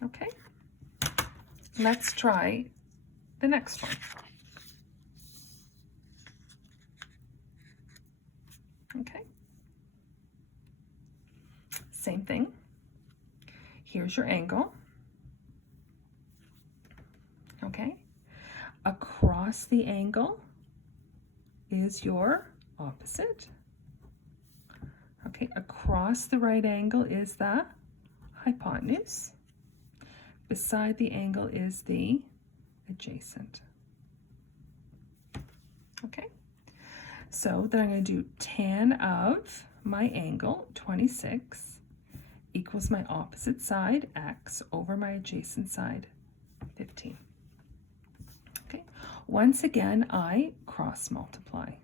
Okay, let's try the next one. Okay, same thing. Here's your angle. Okay, across the angle is your opposite. Okay, across the right angle is the hypotenuse. Beside the angle is the adjacent. Okay, so then I'm going to do tan of my angle, 26, equals my opposite side, x, over my adjacent side, 15. Okay, once again, I cross multiply.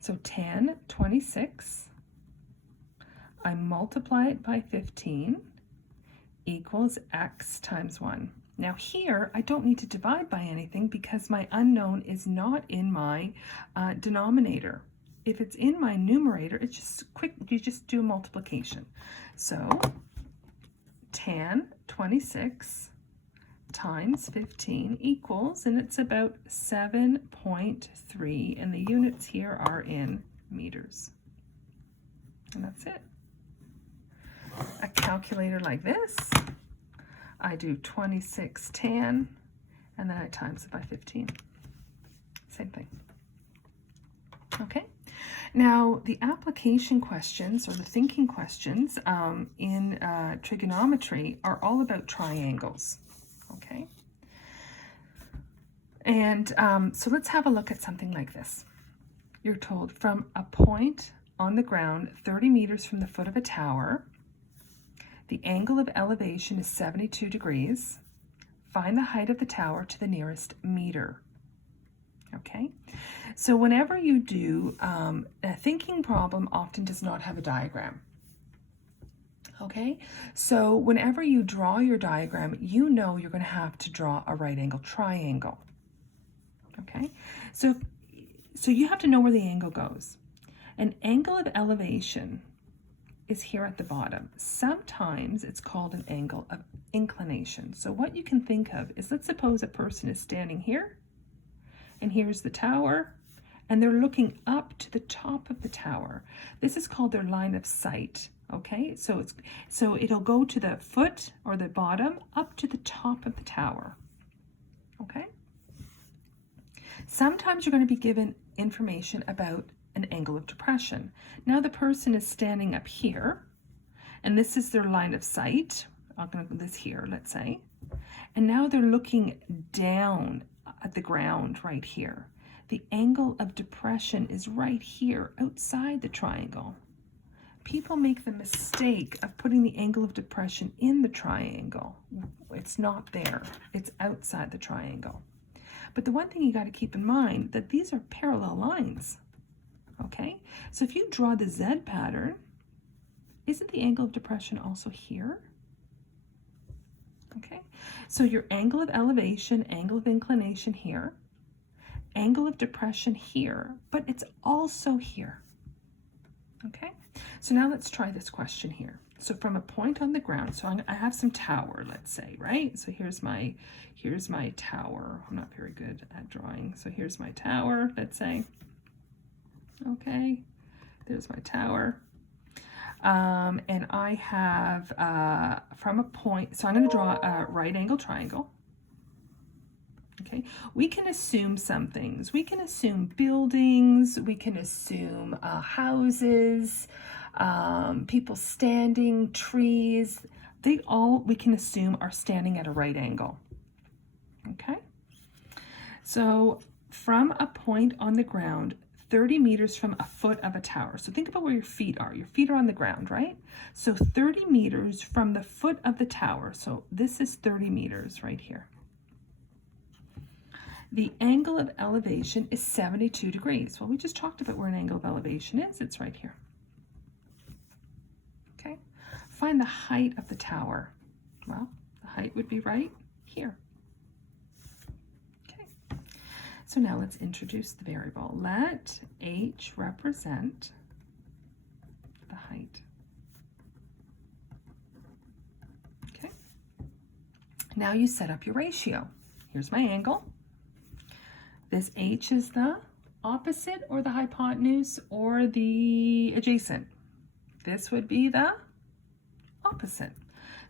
So tan 26, I multiply it by 15, equals x times 1. Now here, I don't need to divide by anything because my unknown is not in my denominator. If it's in my numerator, it's just quick, you just do multiplication. So tan 26 times 15 equals, and it's about 7.3, and the units here are in meters. And that's it. A calculator like this, I do 26 tan, and then I times it by 15. Same thing. Okay. Now, the application questions, or the thinking questions in trigonometry are all about triangles. Okay. And so let's have a look at something like this. You're told from a point on the ground 30 meters from the foot of a tower, the angle of elevation is 72 degrees. Find the height of the tower to the nearest meter. Okay, so whenever you do a thinking problem, often does not have a diagram. Okay, so whenever you draw your diagram, you know you're going to have to draw a right angle triangle. Okay, so you have to know where the angle goes. An angle of elevation is here at the bottom. Sometimes it's called an angle of inclination. So what you can think of is, let's suppose a person is standing here, and here's the tower, and they're looking up to the top of the tower. This is called their line of sight. Okay, so it'll go to the foot or the bottom up to the top of the tower. Okay. Sometimes you're going to be given information about an angle of depression. Now the person is standing up here, and this is their line of sight. I'm going to put this here, let's say. And now they're looking down at the ground right here. The angle of depression is right here outside the triangle. People make the mistake of putting the angle of depression in the triangle. It's not there. It's outside the triangle. But the one thing you got to keep in mind that these are parallel lines. Okay? So if you draw the Z pattern, isn't the angle of depression also here? Okay? So your angle of elevation, angle of inclination here, angle of depression here, but it's also here. Okay? So now let's try this question here. So from a point on the ground, so I have some tower, let's say, right? So here's my tower. I'm not very good at drawing. So here's my tower, let's say. Okay, there's my tower. And I have from a point, so I'm going to draw a right angle triangle. Okay, we can assume some things. We can assume buildings, we can assume houses, people standing, trees. They all, we can assume, are standing at a right angle. Okay, so from a point on the ground, 30 meters from a foot of a tower. So think about where your feet are. Your feet are on the ground, right? So 30 meters from the foot of the tower. So this is 30 meters right here. The angle of elevation is 72 degrees. Well, we just talked about where an angle of elevation is. It's right here. Okay. Find the height of the tower. Well, the height would be right here. Okay. So now let's introduce the variable. Let h represent the height. Okay. Now you set up your ratio. Here's my angle. This h is the opposite or the hypotenuse or the adjacent. This would be the opposite.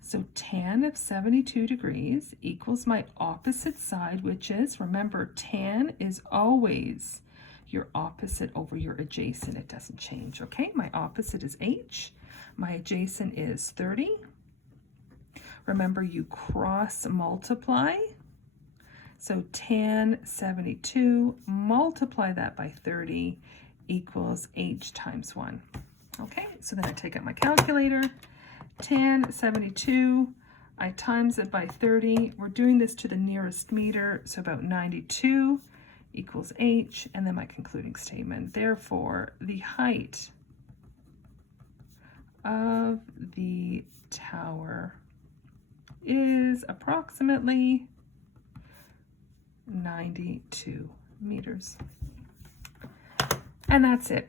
So tan of 72 degrees equals my opposite side, which is, remember, tan is always your opposite over your adjacent. It doesn't change, okay? My opposite is h. My adjacent is 30. Remember, you cross multiply. So tan 72, multiply that by 30 equals h times 1. Okay, so then I take out my calculator. Tan 72, I times it by 30. We're doing this to the nearest meter, so about 92 equals h, and then my concluding statement. Therefore, the height of the tower is approximately 92 meters. And that's it.